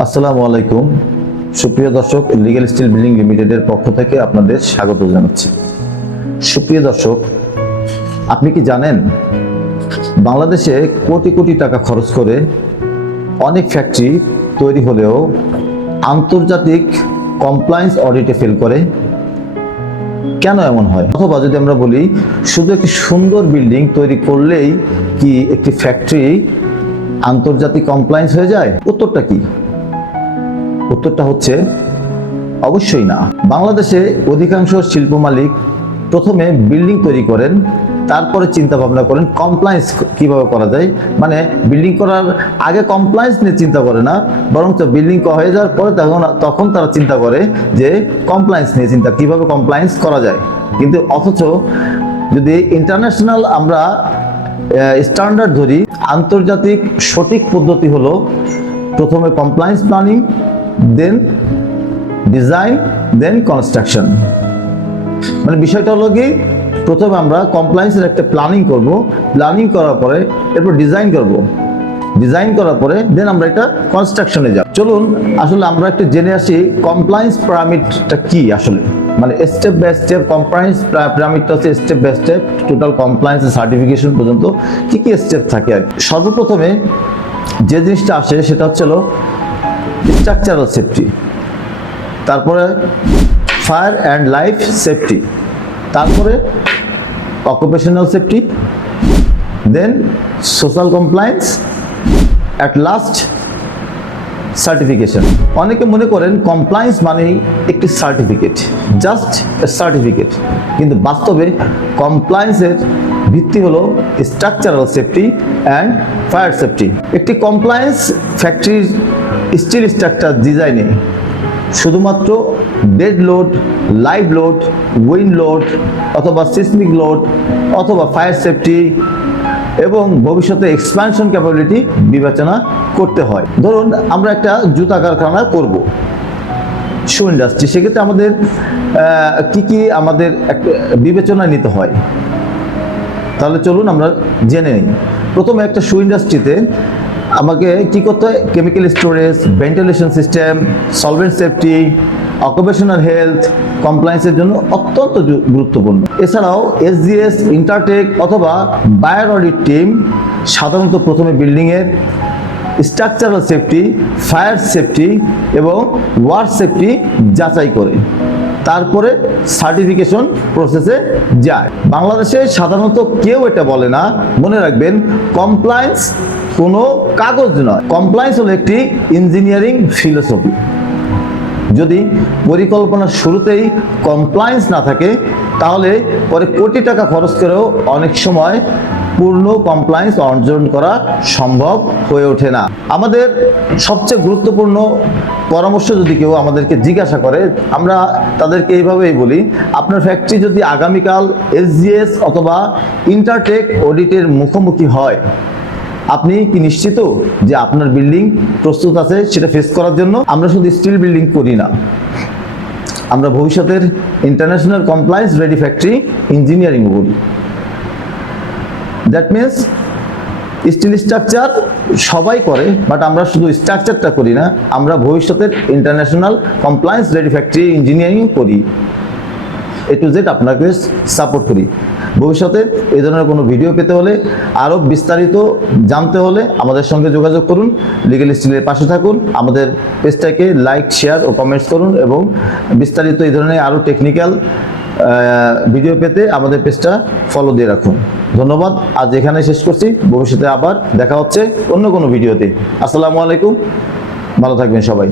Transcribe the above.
আসসালামু আলাইকুম সুপ্রিয় দর্শক, লিগ্যাল স্টিল বিল্ডিং লিমিটেডের পক্ষ থেকে আপনাদের স্বাগত জানাচ্ছি। সুপ্রিয় দর্শক, আপনি কি জানেন বাংলাদেশে কোটি কোটি টাকা খরচ করে অনেক ফ্যাক্টরি তৈরি হলেও আন্তর্জাতিক কমপ্লায়েন্স অডিটে ফেল করে? কেন এমন হয়? অথবা যদি আমরা বলি শুধু একটি সুন্দর বিল্ডিং তৈরি করলেই কি একটি ফ্যাক্টরি আন্তর্জাতিক কমপ্লায়েন্স হয়ে যায়? উত্তরটা কি? উত্তরটা হচ্ছে অবশ্যই না। বাংলাদেশে অধিকাংশ শিল্প মালিক প্রথমে বিল্ডিং তৈরি করেন, তারপরে চিন্তা ভাবনা করেন কমপ্লায়েন্স কিভাবে করা যায়। মানে বিল্ডিং করার আগে কমপ্লায়েন্স নিয়ে চিন্তা করে না, বরং বিল্ডিং হয়ে যাওয়ার পরে তখন তারা চিন্তা করে যে কমপ্লায়েন্স নিয়ে চিন্তা কিভাবে কমপ্লায়েন্স করা যায়। কিন্তু অথচ যদি ইন্টারন্যাশনাল আমরা স্ট্যান্ডার্ড ধরি, আন্তর্জাতিক সঠিক পদ্ধতি হলো প্রথমে কমপ্লায়েন্স প্ল্যানিং, দেন ডিজাইন, দেন কনস্ট্রাকশন। মানে বিষয়টা হলো কি, প্রথমে আমরা কমপ্লায়েন্সের একটা প্ল্যানিং করব, প্ল্যানিং করার পরে এরপর ডিজাইন করব, ডিজাইন করার পরে দেন আমরা এটা কনস্ট্রাকশনে যাব। চলুন আসলে আমরা একটু জেনে আসি কমপ্লায়েন্স পিরামিডটা কি আসলে। মানে স্টেপ বাই স্টেপ কমপ্লায়েন্স পিরামিডটা হচ্ছে step by step total compliance certification পর্যন্ত কি কি স্টেপ থাকে আর কি। সর্বপ্রথমে যে জিনিসটা আসে সেটা হচ্ছে স্ট্রাকচারাল সেফটি, তারপরে ফায়ার অ্যান্ড লাইফ সেফটি, তারপরে occupational safety, then social compliance, at last certification. অনেকে মনে করেন কমপ্লায়েন্স মানেই একটি সার্টিফিকেট, জাস্ট সার্টিফিকেট, কিন্তু বাস্তবে কমপ্লায়েন্সের ভিত্তি হলো structural safety and fire safety. একটি কমপ্লায়েন্স ফ্যাক্টরির স্টিল স্ট্রাকচার ডিজাইনে শুধুমাত্র dead load, live load, wind load অথবা সিসমিক লোড অথবা ফায়ার সেফটি এবং ভবিষ্যতে এক্সপ্যানশন ক্যাপাবিলিটি বিবেচনা করতে হয়। ধরুন আমরা একটা জুতা কারখানা করব, শু ইন্ডাস্ট্রি, সেক্ষেত্রে আমাদের কি কি আমাদের বিবেচনা নিতে হয়, তাহলে চলুন আমরা জেনে নিই। প্রথমে একটা শু ইন্ডাস্ট্রিতে আমাকে কি করতে হয়? Chemical storage, ventilation system, solvent safety, occupational health কমপ্লায়েন্সের জন্য অত্যন্ত গুরুত্বপূর্ণ। এছাড়াও এসজিএস, ইন্টারটেক অথবা বায়ার অডিট টিম সাধারণত প্রথমে বিল্ডিংয়ের স্ট্রাকচারাল সেফটি, ফায়ার সেফটি এবং ওয়ার সেফটি যাচাই করে তারপরে সার্টিফিকেশন প্রসেসে যায়। বাংলাদেশে সাধারণত কেউ এটা বলে না। মনে রাখবেন, কমপ্লায়েন্স কোনো কাগজ নয়, কমপ্লায়েন্স হলো একটি ইঞ্জিনিয়ারিং ফিলোসফি। যদি পরিকল্পনার শুরুতেই কমপ্লায়েন্স না থাকে তাহলে পরে কোটি টাকা খরচ করেও অনেক সময় পূর্ণ কমপ্লায়েন্স অর্জন করা সম্ভব হয়ে ওঠে না। আমাদের সবচেয়ে গুরুত্বপূর্ণ পরামর্শ যদি কেউ আমাদেরকে জিজ্ঞাসা করে, আমরা তাদেরকে এইভাবেই বলি, আপনার ফ্যাক্টরি যদি আগামীকাল এসজিএস অথবা ইন্টারটেক অডিটের মুখোমুখি হয়, আপনি কি নিশ্চিত যে আপনার বিল্ডিং প্রস্তুত আছে সেটা ফেস করার জন্য? আমরা শুধু স্টিল বিল্ডিং করি না, আমরা ভবিষ্যতের international compliance ready factory engineering করি। দ্যাট মিনস স্টিল স্ট্রাকচার সবাই করে, বাট আমরা শুধু স্ট্রাকচারটা করি না, আমরা ভবিষ্যতের international compliance ready factory engineering করি। এ টু জেড আপনাকে সাপোর্ট করি। ভবিষ্যতে এই ধরনের কোনো ভিডিও পেতে হলে, আরও বিস্তারিত জানতে হলে আমাদের সঙ্গে যোগাযোগ করুন, লিগ্যাল স্টিলের পাশে থাকুন, আমাদের পেজটাকে লাইক, শেয়ার ও কমেন্টস করুন এবং বিস্তারিত এই ধরনের আরও টেকনিক্যাল ভিডিও পেতে আমাদের পেজটা ফলো দিয়ে রাখুন। ধন্যবাদ, আজ এখানে শেষ করছি। ভবিষ্যতে আবার দেখা হচ্ছে অন্য কোনো ভিডিওতে। আসসালামু আলাইকুম, ভালো থাকবেন সবাই।